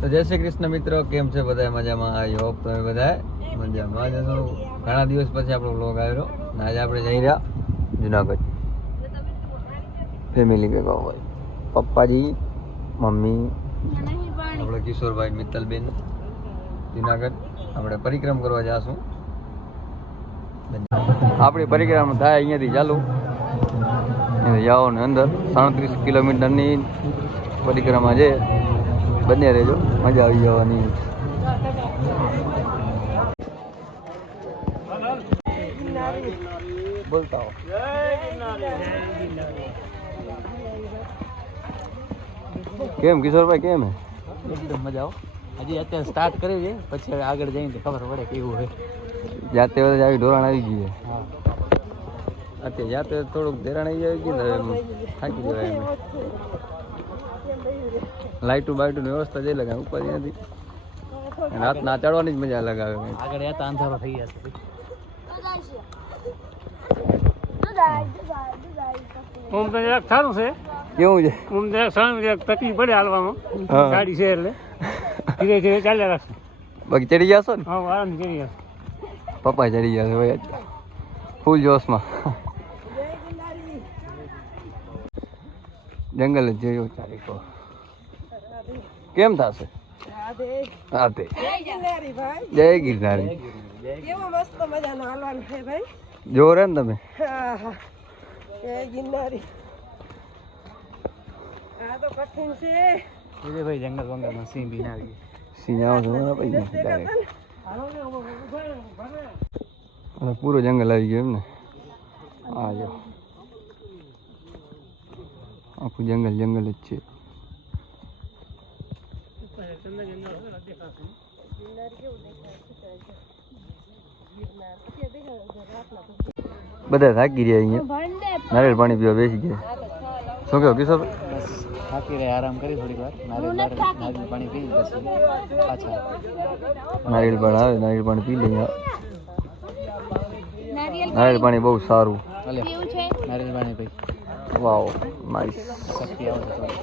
તો જય શ્રી કૃષ્ણ મિત્રો, કેમ છે બધા? મજામાં? આઈ હોપ તમે બધા મજામાં જ હશો. ઘણા દિવસ પછી આપણો વ્લોગ આવ્યો ને આજે આપણે જઈ રહ્યા જુનાગઢ ફેમિલી ભેગા હોય. પપ્પાજી, મમ્મી, આપણે કિશોરભાઈ, મિત્તલબેન જુનાગઢ આપણે પરિક્રમ કરવા જઈશું. આપણી પરિક્રમા થાય અહીંયાથી ચાલુ, અહીંયાથી જાઓ ને અંદર 37 કિલોમીટરની પરિક્રમા છે. બને રહેજો, મજા આવી જવાની. બોલતા હો. કેમ કિશોરભાઈ, કેમ હે? એકદમ મજા આવો. હજી અત્યારે સ્ટાર્ટ કરી છે, પછી હવે આગળ જઈને ખબર પડે કેવું હોય. જાતે વખતે આવી ઢોરાણ આવી ગઈ છે. હા, અત્યારે જાતે થોડુંક ધેરાણ આવી ગયું ને એમ થાકી જવાય એમ. લાઇટું બાઇટુની વ્યવસ્થા જઈ લગાવે ઉપાધિ નથી. રાતના ચડવાની જ મજા લગાવે. આગળ યા તો અંધારો થઈ જશે. ઓમ તો જરાક સારું છે. કેવું છે? ઓમ જરાક સારું જરાક તકલીફ પડે હાલવામાં. હા. ગાડી છે એટલે ધીરે ધીરે ચાલ્યા રાખશે. બાકી ચડી જશો ને? હા, આરામ કરી પપ્પા ચડી જશે ભાઈ, ફૂલ જોશમાં. જંગલ જ જોયો તારીખો. કેમ થશે? રાધે જય ગિરનારી. જોવો રે ને તમે. ભાઈ જંગલ વંગલમાં સિંહ બી ના આવી. સિંહ આવો છો ને પછી પૂરો જંગલ આવી ગયો એમ ને. આ જો આખું જંગલ જંગલ જ છે. બધા થાકી રહ્યા અહીંયા, નારિયેળ પાણી પીવા બેસી ગયા. શું કહો કિશોર? થાકી રહ્યા, આરામ કરી થોડીક વાર. નારિયેળ પાણી પી પછી પાછા નારિયેળ પાણી આવે, નારિયેળ પાણી પી લઈએ. નારિયેળ પાણી બહુ સારું. નારિયેળ પાણી પી વાવ, નાઈસ. શક્તિ આવે છે થોડી.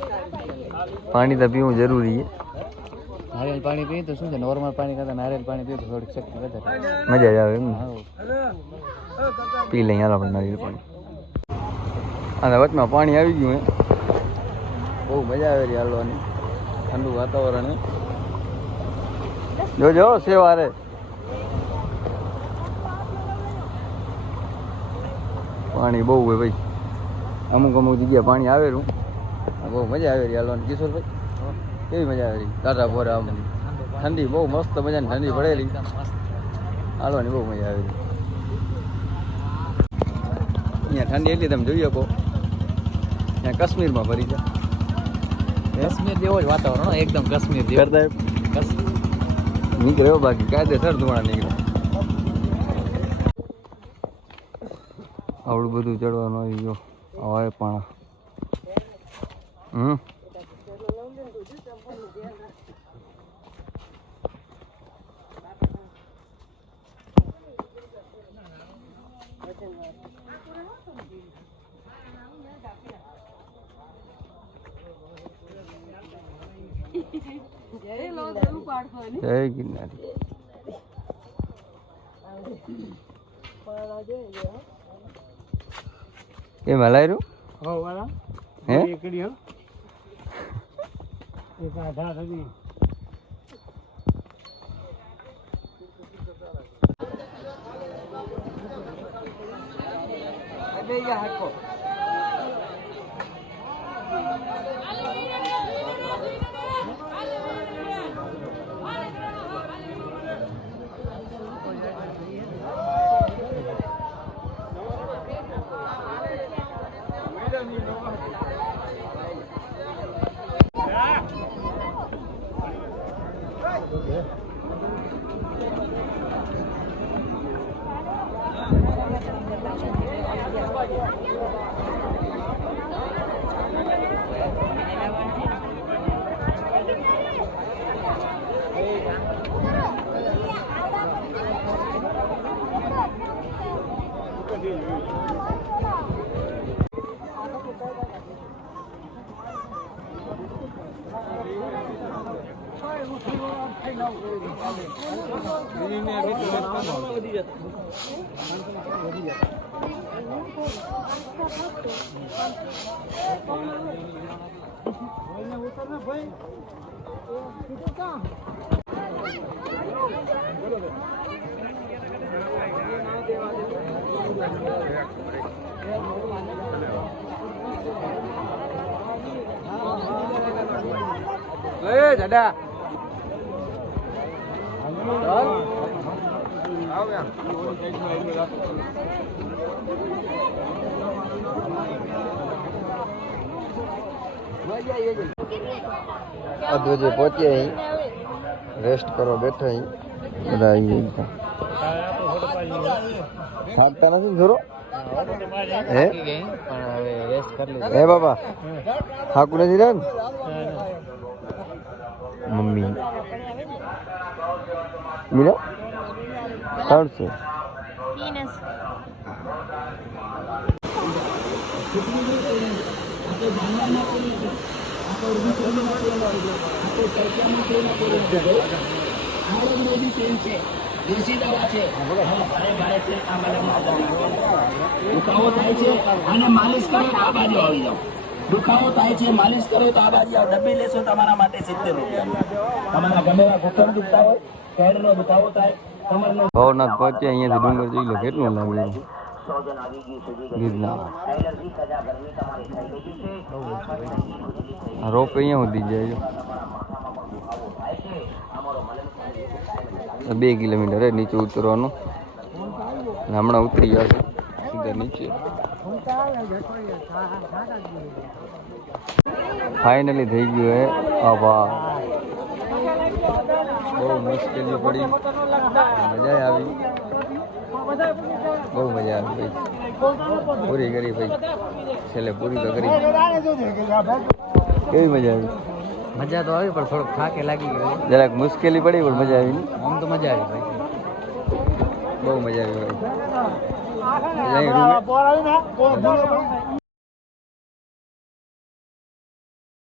પાણી તો પીવું જરૂરી છે. નારિયેળ પાણી પીએ તો શું છે, નોર્મલ પાણી કરતાં નારિયેળ પાણી પીએ તો થોડીક શક્તિ વધારે. મજા જ આવે એમ ને. હા, પી લઈએ હાલ આપણે નારિયેળ પાણી. અને વચમાં પાણી આવી ગયું હે, બહુ મજા આવે રહી હાલવાની. ઠંડુ વાતાવરણ હે. જોજો સેવારે પાણી બહુ હોય ભાઈ. અમુક અમુક જગ્યાએ પાણી આવેલું, બહુ મજા આવે રહી હાલવાની. કિશોરભાઈ, કેવી મજા આવે રહી? ટાટા પોરા આમ ઠંડી બહુ મસ્ત મજાની ઠંડી પડેલી, હાલવાની બહુ મજા આવે રહી. અહીંયા ઠંડી એટલી તમે જોઈ શકો, ત્યાં કાશ્મીરમાં ફરી જાય. કાશ્મીર જેવો જ વાતાવરણ, એકદમ કાશ્મીર જેવો. નીકળ્યો બાકી કાયદેસર ધુમાડા નીકળે. આવડું બધું ચડવાનું આવી ગયો. હવે પણ જય ગિરનારી. કેમ હલાય રહ્યું? હો વાળા હે? એ કરી હો. એક આધા હતી. દાદા અધવજે પહોંચ્યા અહીં રેસ્ટ કરો બેઠા અહીં બધા આવી થાકતા નથી ને થોડો હે પણ હવે રેસ્ટ કરી લીધું. હે બાબા થાકું નથી રહ્યા ને મમ્મી મીરા ત્રણસો દુખાવો થાય છે અને માલિશ કરો તો આ બાજુ આવી જાઓ. દુખાવો થાય છે માલિશ કરો તો આ બાજુ આવો. ડબ્બી લેશો તમારા માટે 70 રૂપિયા. તમારા ગમે એવા ઘૂંટણ દુખતા હોય, પેડનો દુખાવો થાય, કમરનો ભવનાથ પહોંચ્યા અહીંયાથી ડુંગર જોઈ લો કેટલું લાગે ગીરના રોપ અહીંયા સુધી જાય છે 2 કિલોમીટર હે નીચે ઉતરવાનું અને હમણાં ઉતરી ગયા છે સીધા નીચે ફાઇનલી થઈ ગયું હે આભા બહુ મુશ્કેલી પડી મજા આવી બહુ મજા આવી ભાઈ પૂરી કરી ભાઈ છેલ્લે પૂરી તો કરી કેવી મજા આવી મજા તો આવી પણ થોડોક થાકે લાગી ગયો. જરાક મુશ્કેલી પડી પણ મજા આવી ને આમ તો મજા આવી ભાઈ. બહુ મજા આવી ભાઈ અહીં રૂમે